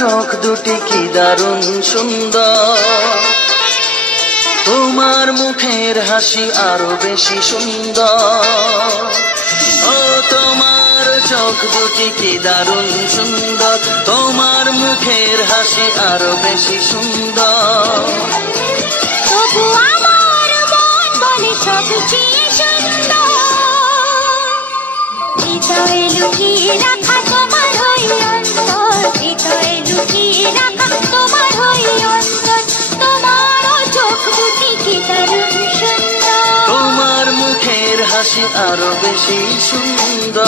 চোখ দুটি কি দারুণ সুন্দর, তোমার মুখের হাসি আরো বেশি সুন্দর। ও তোমার চোখ দুটি কি দারুণ সুন্দর, তোমার মুখের হাসি আরো বেশি সুন্দর। তবু আমার মন বলে সবচেয়ে সুন্দর, হৃদয়ে লুকিয়ে রাখা তোমার ওই অন্তর, হৃদয়ে লুকিয়ে রাখা তোমার ওই অন্তর। তোমার চোখ দুটি কি দারুণ সুন্দর, তোমার মুখের হাসি আরো বেশি সুন্দর।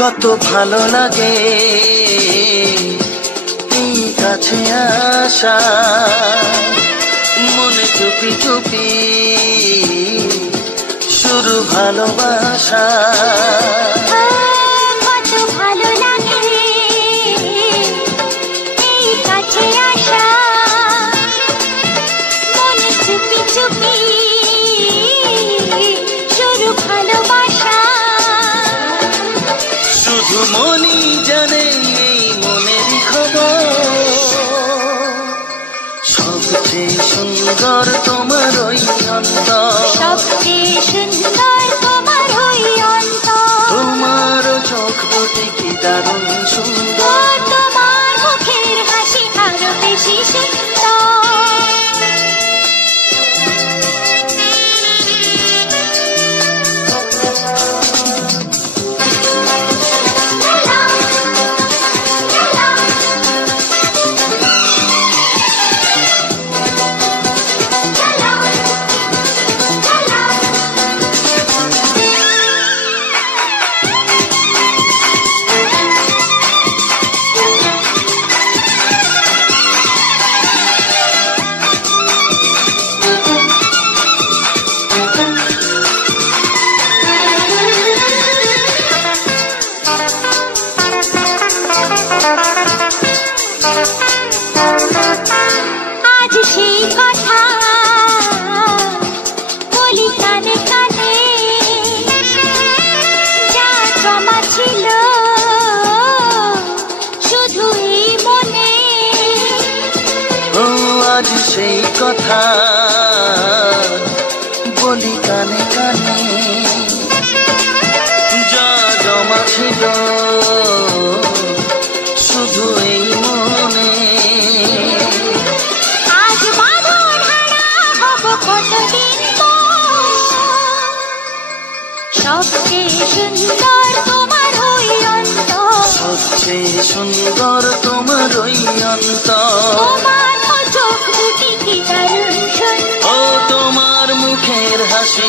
কত ভালো লাগে এই কাছে আসা, মনে চুপি চুপি শুরু ভালোবাসা। কত ভালো লাগে এই কাছে আসা, মনে চুপি চুপি শুরু ভালোবাসা। শুধু মনই জানে এই মনেরই খবর, সবচেয়ে সুন্দর তোমার ওই অন্তর, সবচেয়ে সুন্দর তোমার ওই অন্তর। তোমার চোখ দুটি কি দারুণ সুন্দর, তোমার মুখের হাসি আরো বেশি সুন্দর। আজ সেই কথা বলি কানে কানে, যা জমা ছিল শুধু এই মনে। ও আজ সেই কথা বলি কানে কানে, যা জমা ছিল শুধু এই মনে। আজ বাঁধন হারা হব কতদিন পর, সবচেয়ে সুন্দর তোমার ওই অন্তর, সবচেয়ে সুন্দর তোমার ওই অন্তর। তোমার চোখ দুটি কি দারুণ সুন্দর, ও তোমার মুখের হাসি